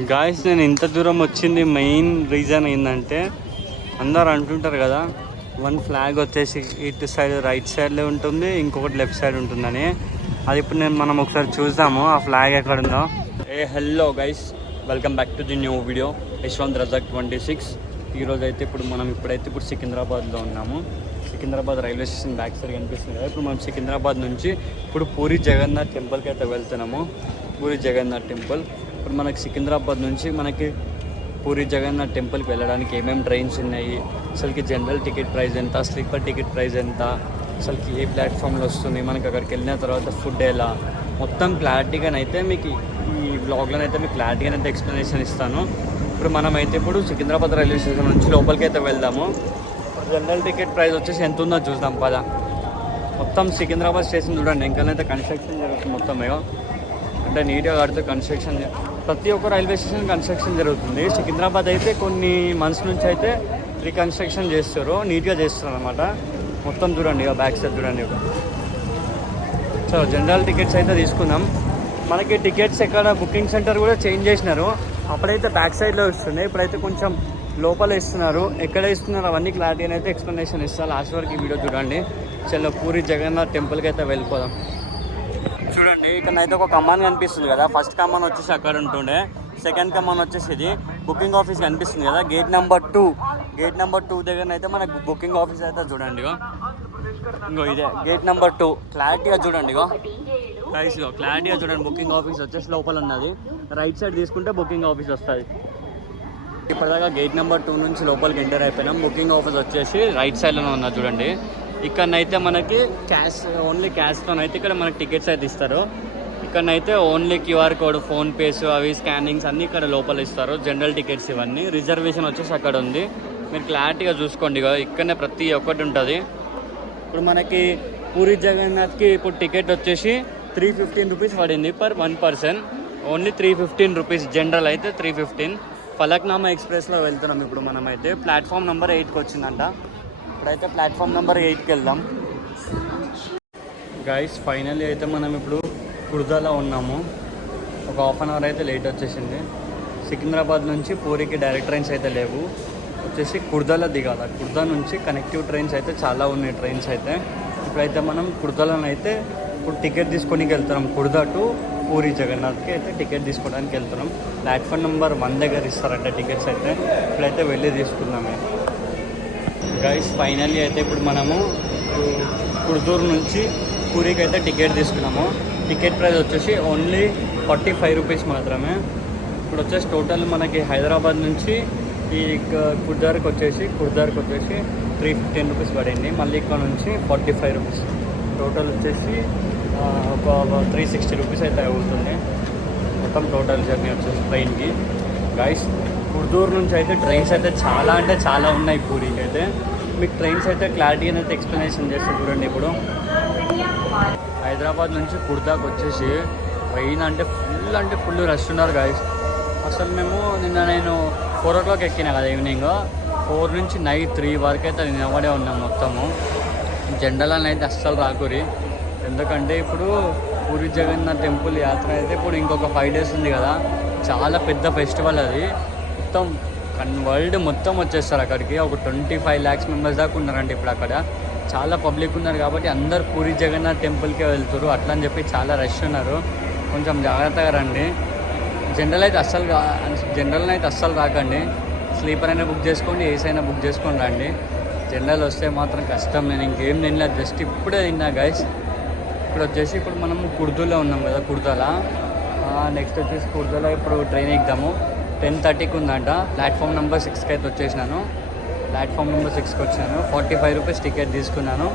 Guys నేను ఇంత దూరం వచ్చింది మెయిన్ రీజన్ ఏంటంటే అందరు అంటుంటారు కదా వన్ ఫ్లాగ్ వచ్చేసి ఇటు సైడ్ రైట్ సైడ్లో ఉంటుంది ఇంకొకటి లెఫ్ట్ సైడ్ ఉంటుందని. అది ఇప్పుడు నేను మనం ఒకసారి చూద్దాము ఆ ఫ్లాగ్ ఎక్కడ ఉందో. Hey hello guys welcome back to the new video Yashwanth Razak twenty six ఈరోజు అయితే ఇప్పుడు మనం ఇప్పుడైతే ఇప్పుడు సికింద్రాబాద్లో ఉన్నాము. Secunderabad railway station back side కనిపిస్తుంది కదా ఇప్పుడు మనం సికింద్రాబాద్ నుంచి ఇప్పుడు పూరి జగన్నాథ్ టెంపుల్కి అయితే వెళ్తున్నాము. పూరి జగన్నాథ్ టెంపుల్ ఇప్పుడు మనకి సికింద్రాబాద్ నుంచి మనకి పూరి జగన్నాథ్ టెంపుల్కి వెళ్ళడానికి ఏమేమి ట్రైన్స్ ఉన్నాయి? అసలుకి జనరల్ టికెట్ ప్రైస్ ఎంత? స్లీపర్ టికెట్ ప్రైస్ ఎంత? అసలుకి ఏ ప్లాట్ఫామ్లో వస్తుంది మనకి అక్కడికి వెళ్ళిన తర్వాత ఫుడ్ ఎలా? మొత్తం క్లారిటీగానైతే మీకు ఈ బ్లాగ్లోనైతే మీకు క్లారిటీగానైతే ఎక్స్ప్లెనేషన్ ఇస్తాను. ఇప్పుడు మనమైతే ఇప్పుడు సికింద్రాబాద్ రైల్వే స్టేషన్ నుంచి లోపలికి అయితే వెళ్దాము. జనరల్ టికెట్ ప్రైస్ వచ్చేసి ఎంత ఉందో చూద్దాం పద. మొత్తం సికింద్రాబాద్ స్టేషన్ చూడండి. ఇంకానైతే కన్స్ట్రక్షన్ జరుగుతుంది మొత్తం అంటే నీట్గా కడితే కన్స్ట్రక్షన్ ప్రతి ఒక్క రైల్వే స్టేషన్ కన్స్ట్రక్షన్ జరుగుతుంది. సికింద్రాబాద్ అయితే కొన్ని మంత్స్ నుంచి అయితే రీకన్స్ట్రక్షన్ చేస్తారు. నీట్గా చేస్తారు అనమాట మొత్తం చూడండి ఇక బ్యాక్ సైడ్ చూడండి. ఇక సో జనరల్ టికెట్స్ అయితే తీసుకుందాం. మనకి టికెట్స్ ఎక్కడ? బుకింగ్ సెంటర్ కూడా చేంజ్ చేసినారు. అప్పుడైతే బ్యాక్ సైడ్లో ఇస్తుండే ఇప్పుడైతే కొంచెం లోపల ఇస్తున్నారు. ఎక్కడ ఇస్తున్నారు? అవన్నీ క్లారిటీ అయితే ఎక్స్ప్లెనేషన్ ఇస్తా. లాస్ట్ వరకు ఈ వీడియో చూడండి. చలో పూరి జగన్నాథ్ టెంపుల్కి అయితే వెళ్ళిపోదాం. చూడండి ఇక్కడ అయితే ఒక కమాన్ కనిపిస్తుంది కదా. ఫస్ట్ కమాన్ వచ్చేసి అక్కడ ఉంటుండే. సెకండ్ కమాన్ వచ్చేసి ఇది బుకింగ్ ఆఫీస్ కనిపిస్తుంది కదా. Gate number two. Gate number two దగ్గర అయితే మనకు బుకింగ్ ఆఫీస్ అయితే చూడండి ఇంకో ఇదే గేట్ నెంబర్ టూ. క్లారిటీగా చూడండి ఇగో క్లారిటీగా చూడండి బుకింగ్ ఆఫీస్ వచ్చేసి లోపల ఉన్నది. రైట్ సైడ్ తీసుకుంటే బుకింగ్ ఆఫీస్ వస్తుంది. ఇప్పటిదాకా గేట్ నెంబర్ టూ నుంచి లోపలికి ఎంటర్ అయిపోయినాం. బుకింగ్ ఆఫీస్ వచ్చేసి రైట్ సైడ్లోనే ఉన్నది చూడండి. ఇక్కడనైతే మనకి క్యాష్ ఓన్లీ క్యాష్తోనైతే ఇక్కడ మనకి టికెట్స్ అయితే ఇస్తారు. ఇక్కడనైతే ఓన్లీ క్యూఆర్ కోడ్ ఫోన్పేస్ అవి స్కానింగ్స్ అన్నీ ఇక్కడ లోపల ఇస్తారు. జనరల్ టికెట్స్ ఇవన్నీ. రిజర్వేషన్ వచ్చేసి అక్కడ ఉంది. మీరు క్లారిటీగా చూసుకోండి ఇక్కడనే ప్రతి ఒక్కటి ఉంటుంది. ఇప్పుడు మనకి పూరి జగన్నాథ్కి ఇప్పుడు టికెట్ వచ్చేసి త్రీ ఫిఫ్టీన్ రూపీస్ పడింది per one person. Only three fifteen rupees general అయితే త్రీ ఫిఫ్టీన్. ఫలక్నామా ఎక్స్ప్రెస్లో వెళ్తున్నాం ఇప్పుడు మనమైతే. ప్లాట్ఫామ్ నెంబర్ ఎయిట్కి వచ్చిందంట. ఇప్పుడైతే ప్లాట్ఫామ్ నెంబర్ ఎయిట్కి వెళ్దాం. గైస్ ఫైనల్లీ అయితే మనం ఇప్పుడు కుర్దాలో ఉన్నాము. ఒక హాఫ్ అన్ అవర్ అయితే లేట్ వచ్చేసింది. సికింద్రాబాద్ నుంచి పూరికి డైరెక్ట్ ట్రైన్స్ అయితే లేవు. వచ్చేసి కుర్దాలో దిగాల. కుర్దా నుంచి కనెక్టివ్ ట్రైన్స్ అయితే చాలా ఉన్నాయి ట్రైన్స్ అయితే. ఇప్పుడైతే మనం కుర్దాలను అయితే ఇప్పుడు టికెట్ తీసుకొని వెళ్తున్నాం. కుర్దా టు పూరి జగన్నాథ్కి అయితే టికెట్ తీసుకోవడానికి వెళ్తున్నాం. ప్లాట్ఫామ్ నెంబర్ వన్ దగ్గర ఇస్తారంట టికెట్స్ అయితే. ఇప్పుడైతే వెళ్ళి తీసుకుందాం. మేము గైస్ ఫైనల్లీ అయితే ఇప్పుడు మనము కుర్దూరు నుంచి పూరికి అయితే టికెట్ తీసుకున్నాము. టికెట్ ప్రైస్ వచ్చేసి ఓన్లీ ఫార్టీ ఫైవ్ రూపీస్ మాత్రమే. ఇప్పుడు వచ్చేసి టోటల్ మనకి హైదరాబాద్ నుంచి ఈ కుర్దార్కి వచ్చేసి కుర్దార్కి వచ్చేసి త్రీ ఫిఫ్టీన్ రూపీస్ పడింది. మళ్ళీ ఇక్కడ నుంచి ఫార్టీ ఫైవ్ రూపీస్ టోటల్ వచ్చేసి ఒక త్రీ సిక్స్టీ రూపీస్ అయితే అవుతుంది. మొత్తం టోటల్ జర్నీ వచ్చేసి ట్రైన్కి గైస్ కుర్దూరు నుంచి అయితే ట్రైన్స్ అయితే చాలా అంటే చాలా ఉన్నాయి పూరికి అయితే మీకు ట్రైన్స్ అయితే క్లారిటీగా అయితే ఎక్స్ప్లెనేషన్ చేస్తే చూడండి ఇప్పుడు. హైదరాబాద్ నుంచి కుర్దాకి వచ్చేసి ట్రైన్ అంటే ఫుల్ అంటే ఫుల్ రష్ ఉన్నారు గాయస్ అసలు మేము నిన్న నేను ఫోర్ ఓ క్లాక్ ఎక్కినా కదా ఈవినింగ్ ఫోర్ నుంచి నైట్ త్రీ వరకు అయితే నిలబడే ఉన్నాం మొత్తము. జెండల్ అయితే అస్సలు రాకూరి ఎందుకంటే ఇప్పుడు పూరి జగన్నాథ్ టెంపుల్ యాత్ర అయితే ఇప్పుడు ఇంకొక ఫైవ్ డేస్ ఉంది కదా. చాలా పెద్ద ఫెస్టివల్ అది. మొత్తం వరల్డ్ మొత్తం వచ్చేస్తారు అక్కడికి. ఒక ట్వంటీ ఫైవ్ ల్యాక్స్ మెంబర్స్ దాకా ఉన్నారండి ఇప్పుడు అక్కడ. చాలా పబ్లిక్ ఉన్నారు కాబట్టి అందరు పూరి జగన్నాథ్ టెంపుల్కే వెళ్తారు. అట్లా అని చెప్పి చాలా రష్ ఉన్నారు. కొంచెం జాగ్రత్తగా రండి. జనరల్ అయితే అస్సలు జనరల్ అయితే అస్సలు రాకండి. స్లీపర్ అయినా బుక్ చేసుకోండి ఏసీ అయినా బుక్ చేసుకొని రండి. జనరల్ వస్తే మాత్రం కష్టం. నేను ఇంకేం తినలేదు జస్ట్ ఇప్పుడే తిన్నా గైస్ ఇప్పుడు వచ్చేసి ఇప్పుడు మనం కుర్దులో ఉన్నాం కదా కుర్దలా. నెక్స్ట్ వచ్చేసి కుర్దలో ఇప్పుడు ట్రైన్ ఎక్కుదాము టెన్ థర్టీకి ఉందంట. ప్లాట్ఫామ్ నెంబర్ సిక్స్కి అయితే వచ్చేసినాను. ప్లాట్ఫామ్ నెంబర్ సిక్స్కి వచ్చాను ఫార్టీ ఫైవ్ రూపీస్ టికెట్ తీసుకున్నాను.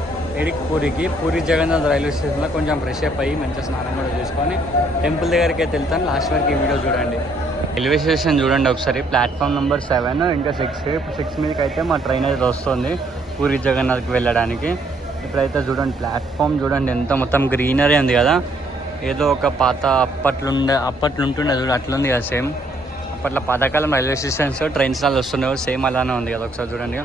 ఎడికి పూరికి పూరి జగన్నాథ్ రైల్వే స్టేషన్లో కొంచెం ఫ్రెష్ అప్ అయ్యి మంచిగా స్నానం కూడా చేసుకొని టెంపుల్ దగ్గరికి అయితే వెళ్తాను. లాస్ట్ వరకు ఈ వీడియో చూడండి. రైల్వే స్టేషన్ చూడండి ఒకసారి. ప్లాట్ఫామ్ నెంబర్ సెవెన్ ఇంకా సిక్స్ సిక్స్ మీదకి అయితే మా ట్రైన్ అయితే వస్తుంది పూరి జగన్నాథ్కి వెళ్ళడానికి. ఇప్పుడైతే చూడండి ప్లాట్ఫామ్ చూడండి ఎంత మొత్తం గ్రీనరీ ఉంది కదా. ఏదో ఒక పాత అప్పట్లుండే అప్పట్లుంటుండే చూడు అట్లుంది కదా సేమ్. అప్పట్లో పాతకాలం రైల్వే స్టేషన్స్ ట్రైన్స్ స్టాల్ వస్తున్నాయి సేమ్ అలానే ఉంది కదా ఒకసారి చూడండి.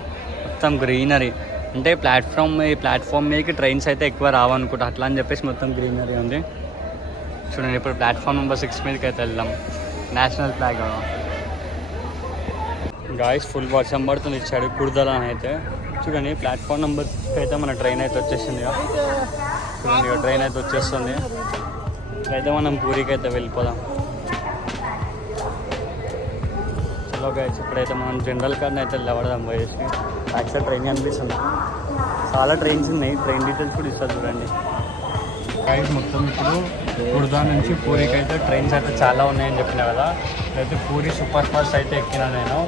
మొత్తం గ్రీనరీ. అంటే ప్లాట్ఫామ్ ఈ ప్లాట్ఫామ్ మీదకి ట్రైన్స్ అయితే ఎక్కువ రావనుకుంటా. అట్లా అని చెప్పేసి మొత్తం గ్రీనరీ ఉంది. చూడండి ఇప్పుడు ప్లాట్ఫామ్ నెంబర్ సిక్స్ మీదకి అయితే వెళ్దాం. నేషనల్ ఫ్లాగ్ గాయస్ ఫుల్ వర్షం పడుతుంది. ఇచ్చాడు కుర్దలా అని అయితే. చూడండి ప్లాట్ఫామ్ నెంబర్ అయితే మన ట్రైన్ అయితే వచ్చేసింది చూడండి ట్రైన్ అయితే వచ్చేస్తుంది. అయితే మనం పూరికి అయితే వెళ్ళిపోదాం. హలో గైస్ ఇప్పుడైతే మనం జనరల్ కార్ని అయితే లేవడదాం పోయేసి యాక్చువల్ ట్రైన్ కనిపిస్తుంది. చాలా ట్రైన్స్ ఉన్నాయి. ట్రైన్ డీటెయిల్స్ కూడా ఇస్తారు చూడండి. గైస్ మొత్తం ఇప్పుడు కుర్దా నుంచి పూరికి అయితే ట్రైన్స్ అయితే చాలా ఉన్నాయని చెప్పిన కదా. అయితే పూరి సూపర్ ఫాస్ట్ అయితే ఎక్కినా నేను.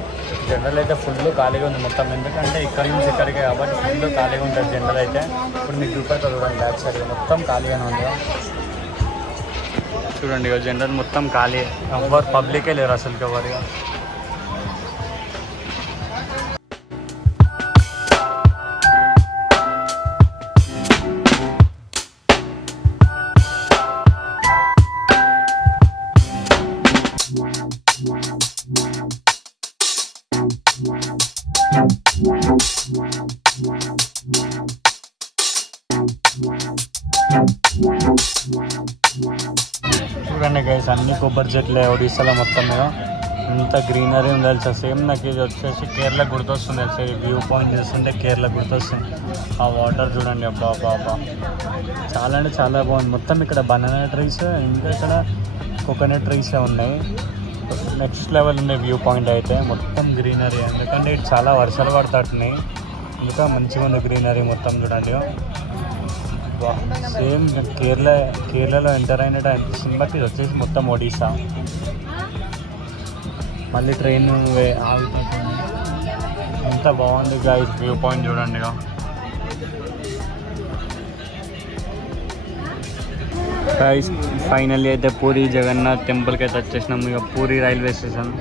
జనరల్ అయితే ఫుల్ ఖాళీగా ఉంది మొత్తం. ఎందుకంటే ఇక్కడి నుంచి ఇక్కడికి కాబట్టి ఫుల్ ఖాళీగా ఉంటుంది జనరల్ అయితే. ఇప్పుడు మీకు చూపెడతా చూడండి బ్యాక్ సైడ్ మొత్తం ఖాళీగానే ఉంది. చూడండి ఇక జనరల్ మొత్తం ఖాళీ. ఎవరు పబ్లికే లేరు అసలు ఎవరిగా చూడండి అన్ని కొబ్బరి చెట్లే ఒడిస్సాలో మొత్తం మీద. ఇంత గ్రీనరీ ఉంది తెలుసా? సేమ్ నాకు ఇది వచ్చేసి కేరళ గుర్తొస్తుంది తెలుసా? ఈ వ్యూ పాయింట్ చూస్తుంటే కేరళ గుర్తొస్తుంది. ఆ వాటర్ చూడండి అబ్బా బాబా చాలా అంటే చాలా బాగుంది. మొత్తం ఇక్కడ బనానా ట్రీస్ ఇంకా ఇక్కడ కోకోనట్ ట్రీస్ ఉన్నాయి. నెక్స్ట్ లెవెల్ ఉంది వ్యూ పాయింట్ అయితే. మొత్తం గ్రీనరీ ఎందుకంటే ఇటు చాలా వర్షాలు పడుతున్నాయి ఇంకా మంచిగా ఉంది గ్రీనరీ మొత్తం చూడండి. సేమ్ కేరళ కేరళలో ఎంటర్ అయినట్టు అనిపిస్తుంది బట్ ఇది వచ్చేసి మొత్తం ఒడిశా మళ్ళీ ట్రైన్ ఆగిపోతుంది. ఎంత బాగుంది గాయస్ వ్యూ పాయింట్ చూడండి ఇక. గాయస్ ఫైనల్లీ అయితే పూరి జగన్నాథ్ టెంపుల్కి అయితే వచ్చేసినాం. ఇక Puri railway station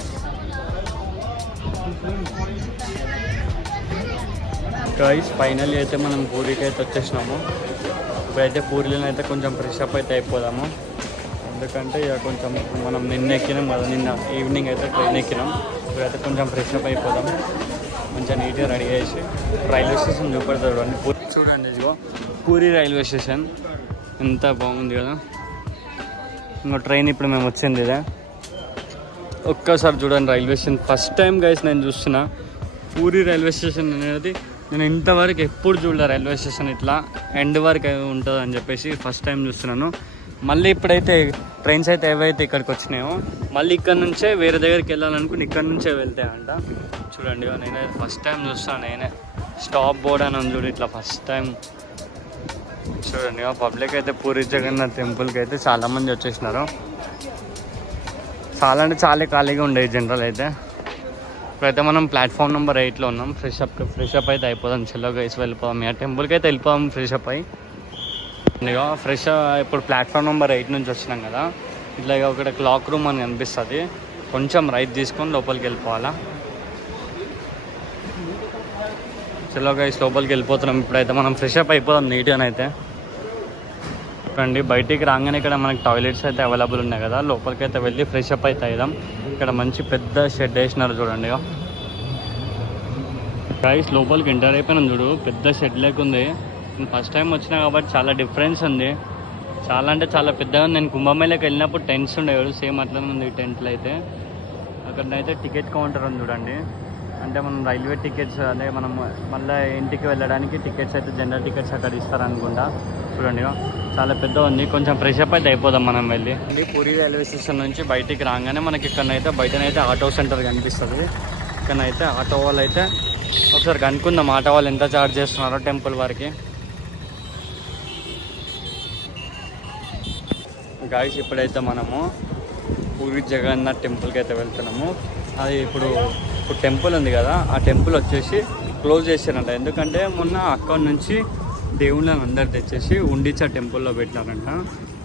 guys finally అయితే మనం పూరికి అయితే వచ్చేసినాము. ఇప్పుడైతే పూరిలో అయితే కొంచెం ఫ్రెష్ అప్ అయితే అయిపోదాము. ఎందుకంటే ఇక కొంచెం మనం నిన్న ఎక్కినాం కదా నిన్న ఈవినింగ్ అయితే ట్రైన్ ఎక్కినాం. ఇప్పుడైతే కొంచెం ఫ్రెష్ అప్ అయిపోదాం. కొంచెం నీట్గా రెడీ చేసి రైల్వే స్టేషన్ చూపెడతాడు చూడండి. పూరి చూడండి ఇదిగో. Puri railway station. ఎంత బాగుంది కదా. ఇంకో ట్రైన్ ఇప్పుడు మేము వచ్చింది ఇదే. ఒక్కసారి చూడండి railway station. First time guys నేను చూస్తున్నా. పూరి రైల్వే స్టేషన్ అనేది నేను ఇంతవరకు ఎప్పుడు చూడలే రైల్వే స్టేషన్ ఇట్లా ఎండ్ వరకు ఉంటుంది అని చెప్పేసి ఫస్ట్ టైం చూస్తున్నాను. మళ్ళీ ఇప్పుడైతే ట్రైన్స్ అయితే ఏవైతే ఇక్కడికి వచ్చినాయో మళ్ళీ ఇక్కడ నుంచే వేరే దగ్గరికి వెళ్ళాలనుకుని ఇక్కడ నుంచే వెళ్తాయంట. చూడండి నేనైతే ఫస్ట్ టైం చూస్తాను నేనే. స్టాప్ బోర్డ్ అని చూడు ఇట్లా ఫస్ట్ టైం చూడండి పబ్లిక్ అయితే పూరి జగన్నాథ్ టెంపుల్కి అయితే చాలామంది వచ్చేసినారు. చాలా అంటే చాలా ఖాళీగా ఉండేవి జనరల్ అయితే. ఇప్పుడైతే మనం ప్లాట్ఫామ్ నెంబర్ ఎయిట్లో ఉన్నాం. ఫ్రెష్ అప్ ఫ్రెష్ అప్ అయితే అయిపోదాం. చెల్లో గైస్ వెళ్ళిపోదాం. ఇక టెంపుల్కి అయితే వెళ్ళిపోదాం. ఫ్రెష్ అప్ అయి. ఇక ఫ్రెష్ ఇప్పుడు ప్లాట్ఫామ్ నెంబర్ ఎయిట్ నుంచి వచ్చినాం కదా. ఇట్లా ఇక ఒకటి క్లాక్ రూమ్ అని కనిపిస్తుంది కొంచెం రైట్ తీసుకొని లోపలికి వెళ్ళిపోవాలా. చలో గైస్ లోపలికి వెళ్ళిపోతున్నాం. ఇప్పుడైతే మనం ఫ్రెష్ అప్ అయిపోదాం నీట్గా అయితే. రండి బయటికి రాగానే ఇక్కడ మనకి టాయిలెట్స్ అయితే అవైలబుల్ ఉన్నాయి కదా. లోపలికి అయితే వెళ్ళి ఫ్రెష్ అప్ అయితే అయిదాం. ఇక్కడ మంచి పెద్ద షెడ్ వేసినారు చూడండి ప్రైస్ లోపలికి ఎంటర్ అయిపోయినాం చూడు. పెద్ద షెడ్ లేకుంది నేను ఫస్ట్ టైం వచ్చినా కాబట్టి చాలా డిఫరెన్స్ ఉంది. చాలా అంటే చాలా పెద్దగా ఉంది. నేను కుంభమేళకి వెళ్ళినప్పుడు టెంట్స్ ఉండేవాడు సేమ్ అట్లనే ఉంది టెంట్లు అయితే. అక్కడనైతే టికెట్ కౌంటర్ ఉంది చూడండి. అంటే మనం రైల్వే టికెట్స్ అదే మనం మళ్ళీ ఇంటికి వెళ్ళడానికి టికెట్స్ అయితే జనరల్ టికెట్స్ అక్కడ ఇస్తారనుకుంటా. చూడండి చాలా పెద్ద ఉంది. కొంచెం ఫ్రెష్ అయితే అయిపోదాం మనం వెళ్ళి. పూరి రైల్వే స్టేషన్ నుంచి బయటికి రాగానే మనకి ఇక్కడనైతే బయటనైతే ఆటో సెంటర్ కనిపిస్తుంది. ఇక్కడనైతే ఆటో వాళ్ళు అయితే ఒకసారి కనుక్కుందాం ఆటో వాళ్ళు ఎంత చార్జ్ చేస్తున్నారో టెంపుల్ వారికి. గాయస్ ఇప్పుడైతే మనము పూరి జగన్నాథ్ టెంపుల్కి అయితే వెళ్తున్నాము. అది ఇప్పుడు ఇప్పుడు టెంపుల్ ఉంది కదా ఆ టెంపుల్ వచ్చేసి క్లోజ్ చేశారంట. ఎందుకంటే మొన్న అక్కడ నుంచి దేవుళ్ళని అందరు తెచ్చేసి ఉండిచా టెంపుల్లో పెట్టినారంట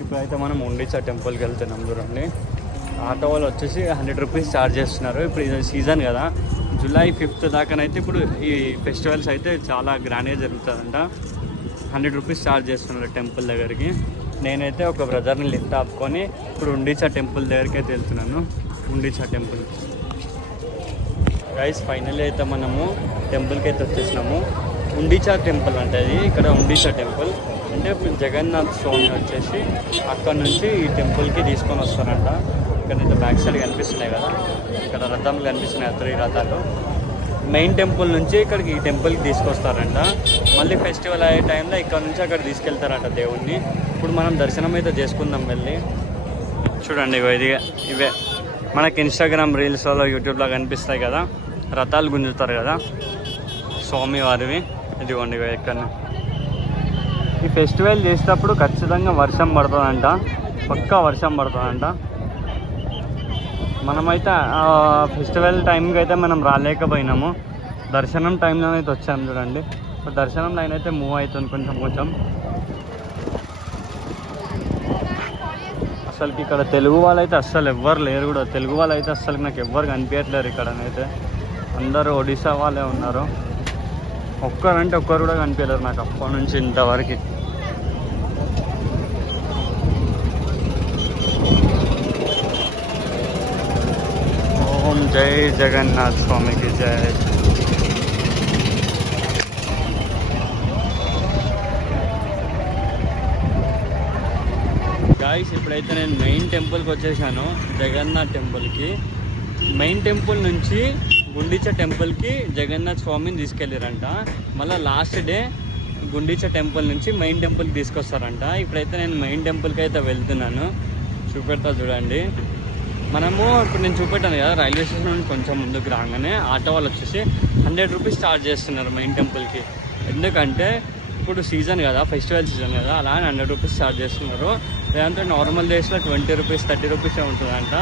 ఇప్పుడైతే మనం ఉండిచా టెంపుల్కి వెళ్తున్నాం చూడండి. ఆటో వాళ్ళు వచ్చేసి హండ్రెడ్ రూపీస్ ఛార్జ్ చేస్తున్నారు. ఇప్పుడు ఇది సీజన్ కదా. జూలై ఫిఫ్త్ దాకానైతే ఇప్పుడు ఈ ఫెస్టివల్స్ అయితే చాలా గ్రాండ్గా జరుగుతుందంట హండ్రెడ్ రూపీస్ ఛార్జ్ చేస్తున్నారు టెంపుల్ దగ్గరికి. నేనైతే ఒక బ్రదర్ని లిఫ్ట్ ఆపుకొని ఇప్పుడు ఉండిచా టెంపుల్ దగ్గరికి అయితే వెళ్తున్నాను. ఉండిచా టెంపుల్. గైస్ ఫైనల్ అయితే మనము టెంపుల్కి అయితే వచ్చేసినాము. ఉండిచా టెంపుల్ అంటే అది. ఇక్కడ ఉండిచా టెంపుల్. అంటే ఇప్పుడు జగన్నాథ్ స్వామి వచ్చేసి అక్కడ నుంచి ఈ టెంపుల్కి తీసుకొని వస్తారంట. ఇక్కడ బ్యాక్ సైడ్ కనిపిస్తున్నాయి కదా. ఇక్కడ రథాలు కనిపిస్తున్నాయి త్రీ రథాలు. మెయిన్ టెంపుల్ నుంచి ఇక్కడికి ఈ టెంపుల్కి తీసుకొస్తారంట. మళ్ళీ ఫెస్టివల్ అయ్యే టైంలో ఇక్కడ నుంచి అక్కడ తీసుకెళ్తారంట దేవుణ్ణి. ఇప్పుడు మనం దర్శనం అయితే చేసుకుందాం వెళ్ళి. చూడండి ఇగో ఇది ఇవే. మనకి ఇన్స్టాగ్రామ్ రీల్స్లో యూట్యూబ్లో కనిపిస్తాయి కదా. రథాలు గుంజుతారు కదా. స్వామివారివి. ఇదిగోండి ఇగో ఈ ఫెస్టివల్ చేసేటప్పుడు ఖచ్చితంగా వర్షం పడుతుందంట. పక్కా వర్షం పడుతుందంట. మనమైతే ఫెస్టివల్ టైంకి అయితే మనం రాలేకపోయినాము. దర్శనం టైంలో అయితే వచ్చాము చూడండి. ఇప్పుడు దర్శనం లైన్ అయితే మూవ్ అవుతుంది కొంచెం కొంచెం. అసలుకి ఇక్కడ తెలుగు వాళ్ళు అయితే అస్సలు ఎవ్వరు లేరు కూడా. తెలుగు వాళ్ళు అయితే అస్సలు నాకు ఎవ్వరు కనిపించట్లేరు ఇక్కడనైతే అందరూ ఒడిశా వాళ్ళే ఉన్నారు. ఒక్కరంటే ఒక్కరు కూడా కనిపించలేరు నాకు అప్పటి నుంచి ఇంతవరకు. ఓం జై జగన్నాథ్ స్వామికి జై. గాయస్ ఇప్పుడైతే నేను మెయిన్ టెంపుల్కి వచ్చేసాను జగన్నాథ్ టెంపుల్కి. మెయిన్ టెంపుల్ నుంచి గుండిచ టెంపుల్కి జగన్నాథ్ స్వామిని తీసుకెళ్ళారంట. మళ్ళీ లాస్ట్ డే గుండిచ టెంపుల్ నుంచి మెయిన్ టెంపుల్కి తీసుకొస్తారంట. ఇప్పుడైతే నేను మెయిన్ టెంపుల్కి అయితే వెళ్తున్నాను. చూపెడతా చూడండి. మనము ఇప్పుడు నేను చూపెట్టాను కదా రైల్వే స్టేషన్ నుండి కొంచెం ముందుకు రాగానే ఆటో వాళ్ళు వచ్చేసి హండ్రెడ్ రూపీస్ ఛార్జ్ చేస్తున్నారు మెయిన్ టెంపుల్కి. ఎందుకంటే ఇప్పుడు సీజన్ కదా ఫెస్టివల్ సీజన్ కదా అలా హండ్రెడ్ రూపీస్ ఛార్జ్ చేస్తున్నారు. లేదంటే నార్మల్ డేస్లో ట్వంటీ రూపీస్ థర్టీ రూపీసే ఉంటుందంట.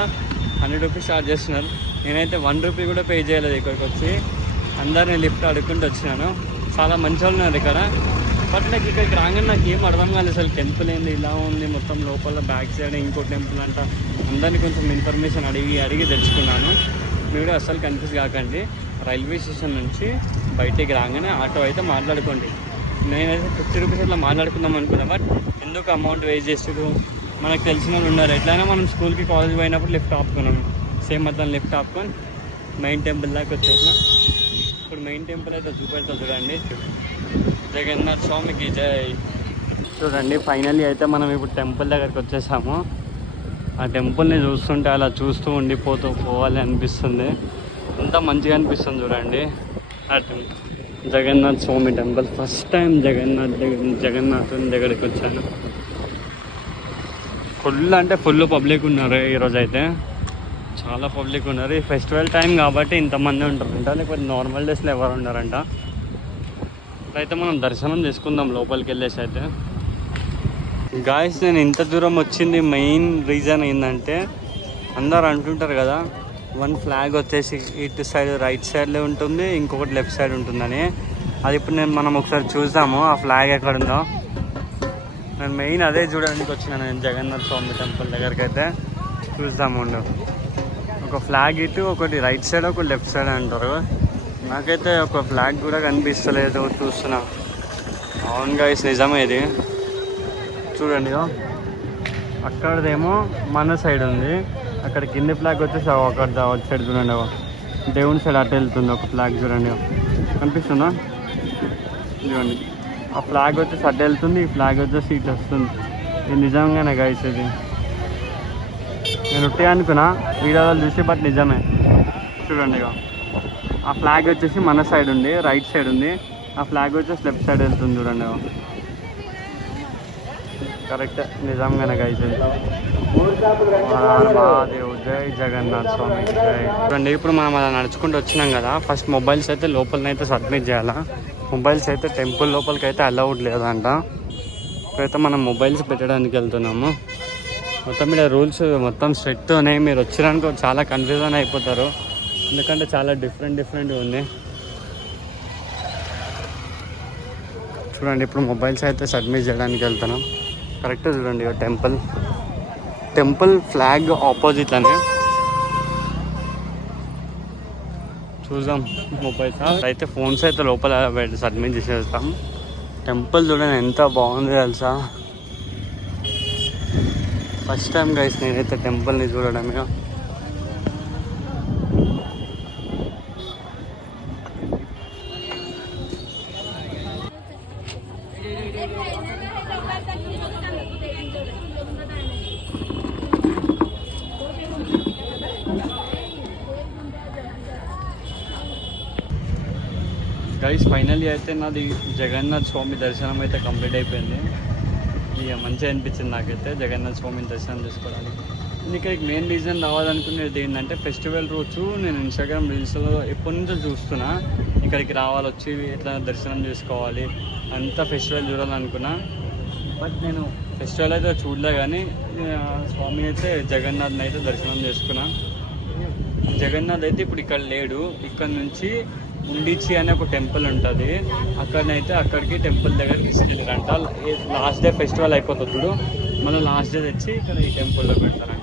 హండ్రెడ్ రూపీస్ ఛార్జ్ చేస్తున్నారు. నేనైతే వన్ రూపీ కూడా పే చేయలేదు ఇక్కడికి వచ్చి. అందరిని లిఫ్ట్ అడుక్కుంటూ వచ్చినాను. చాలా మంచి వాళ్ళు ఉన్నారు ఇక్కడ. బట్ నాకు ఇక్కడికి రాగానే నాకు ఏం అర్థం కాలేదు అసలు టెంపుల్ ఏంది ఇలా ఉంది మొత్తం లోపల బ్యాక్ సైడ్ ఇంకో టెంపుల్ అంట. అందరినీ కొంచెం ఇన్ఫర్మేషన్ అడిగి అడిగి తెలుసుకున్నాను. మీరు అస్సలు కన్ఫ్యూజ్ కాకండి. రైల్వే స్టేషన్ నుంచి బయటికి రాగానే ఆటో అయితే మాట్లాడుకోండి. నేనైతే ఫిఫ్టీ రూపీస్ ఇట్లా మాట్లాడుకుందాం అనుకున్నా బట్ ఎందుకు అమౌంట్ వేస్ట్ చేస్తారు మనకు తెలిసిన వాళ్ళు ఉన్నారు. ఎట్లయినా మనం స్కూల్కి కాలేజ్ పోయినప్పుడు లిఫ్ట్ ఆపుకున్నాం. సేమ్ మొత్తం లిఫ్ట్ ఆపుకొని మెయిన్ టెంపుల్ దాకా వచ్చేసినాం. ఇప్పుడు మెయిన్ టెంపుల్ అయితే చూపెడతా చూడండి. జగన్నాథ్ స్వామికి జై. చూడండి ఫైనల్లీ అయితే మనం ఇప్పుడు టెంపుల్ దగ్గరికి వచ్చేసాము. ఆ టెంపుల్ని చూస్తుంటే అలా చూస్తూ ఉండిపోతూ పోవాలి అనిపిస్తుంది. అంత మంచిగా అనిపిస్తుంది చూడండి. ఆ temple Jagannath Swami temple. First time Jagannath దగ్గర జగన్నాథుని దగ్గరికి వచ్చాను. ఫుల్ అంటే ఫుల్ పబ్లిక్ ఉన్నారు ఈరోజు అయితే చాలా పబ్లిక్ ఉన్నారు. ఈ ఫెస్టివల్ టైం కాబట్టి ఇంతమంది ఉంటారంట. లేకపోతే నార్మల్ డేస్లో ఎవరు ఉన్నారంట అయితే మనం దర్శనం చేసుకుందాం లోపలికి వెళ్ళేసి అయితే. గాయస్ నేను ఇంత దూరం వచ్చింది మెయిన్ రీజన్ ఏంటంటే అందరు అంటుంటారు కదా వన్ ఫ్లాగ్ వచ్చేసి ఇటు సైడ్ రైట్ సైడ్లో ఉంటుంది ఇంకొకటి లెఫ్ట్ సైడ్ ఉంటుందని. అది ఇప్పుడు నేను మనం ఒకసారి చూద్దాము ఆ ఫ్లాగ్ ఎక్కడ ఉందో నేను మెయిన్ అదే చూడడానికి వచ్చినాను నేను జగన్నాథ్ స్వామి టెంపుల్ దగ్గరికి అయితే చూద్దాము ఒక ఫ్లాగ్ ఇటు ఒకటి రైట్ సైడ్ ఒక లెఫ్ట్ సైడ్ అంటారు. నాకైతే ఒక ఫ్లాగ్ కూడా కనిపిస్తలేదు చూస్తున్నా. అవును గైస్ నిజమే ఇది. చూడండి అక్కడదేమో మన సైడ్ ఉంది. అక్కడ కింది ఫ్లాగ్ వచ్చేసి అక్కడ దా- సైడ్ చూడండి దేవుని సైడ్ అటు వెళ్తుంది ఒక ఫ్లాగ్ చూడండి కనిపిస్తుందా? చూడండి ఆ ఫ్లాగ్ వచ్చేసి అటు వెళ్తుంది ఈ ఫ్లాగ్ వచ్చేసి ఇటు వస్తుంది. ఇది నిజంగానే గైస్ ఇది. నేను ఉట్టే అనుకున్నా వీడియోలో చూసి బట్ నిజమే. చూడండి ఆ ఫ్లాగ్ వచ్చేసి మన సైడ్ ఉంది రైట్ సైడ్ ఉంది. ఆ ఫ్లాగ్ వచ్చేసి లెఫ్ట్ సైడ్ వెళ్తుంది చూడండి కరెక్ట్ నిజంగానే గైస్ ఇది. మహాదేవ్ జై జగన్నాథ్ స్వామి జై. చూడండి ఇప్పుడు మనం అలా నడుచుకుంటూ వచ్చినాం కదా ఫస్ట్ మొబైల్స్ అయితే లోపలనైతే సబ్మిట్ చేయాలా? మొబైల్స్ అయితే టెంపుల్ లోపలికి అయితే అలౌడ్ లేదంట. ఇప్పుడైతే మనం మొబైల్స్ పెట్టడానికి వెళ్తున్నాము. మొత్తం మీద రూల్స్ మొత్తం స్ట్రిక్ట్ ఉన్నాయి. మీరు వచ్చినాక చాలా కన్ఫ్యూజన్ అయిపోతారు. ఎందుకంటే చాలా డిఫరెంట్ డిఫరెంట్గా ఉంది. చూడండి ఇప్పుడు మొబైల్స్ అయితే సబ్మిట్ చేయడానికి వెళ్తున్నాం. కరెక్ట్ చూడండి టెంపుల్. టెంపుల్ ఫ్లాగ్ ఆపోజిట్ అని చూద్దాం ముప్పై అయితే ఫోన్స్ అయితే లోపల సబ్మిట్ చేసేస్తాం టెంపుల్ చూడండి ఎంత బాగుంది తెలుసా? ఫస్ట్ టైం గైస్ నేనైతే టెంపుల్ని చూడడం గైస్ ఫైనల్లీ అయితే నాది జగన్నాథ్ స్వామి దర్శనం అయితే కంప్లీట్ అయిపోయింది. ఇక మంచిగా అనిపించింది నాకైతే జగన్నాథ్ స్వామిని దర్శనం చేసుకోవడానికి. ఇంకా ఇక్కడికి మెయిన్ రీజన్ రావాలనుకునేది ఏంటంటే ఫెస్టివల్ రోజు నేను ఇన్స్టాగ్రామ్ రీల్స్లో ఎప్పటి నుంచో చూస్తున్నా. ఇక్కడికి రావాలి వచ్చి ఇట్లా దర్శనం చేసుకోవాలి అంతా ఫెస్టివల్ చూడాలనుకున్నా. బట్ నేను ఫెస్టివల్ అయితే చూడలే కానీ స్వామి అయితే జగన్నాథ్ని అయితే దర్శనం చేసుకున్నా. జగన్నాథ్ అయితే ఇప్పుడు ఇక్కడ లేడు. ఇక్కడ నుంచి ఉండిచి అనే ఒక టెంపుల్ ఉంటుంది. అక్కడనైతే అక్కడికి టెంపుల్ దగ్గర తీసుకెళ్ళారంట. లాస్ట్ డే ఫెస్టివల్ అయిపోతుంది చూడు. మళ్ళీ లాస్ట్ డే తెచ్చి ఇక్కడ ఈ టెంపుల్లో పెడతారంట.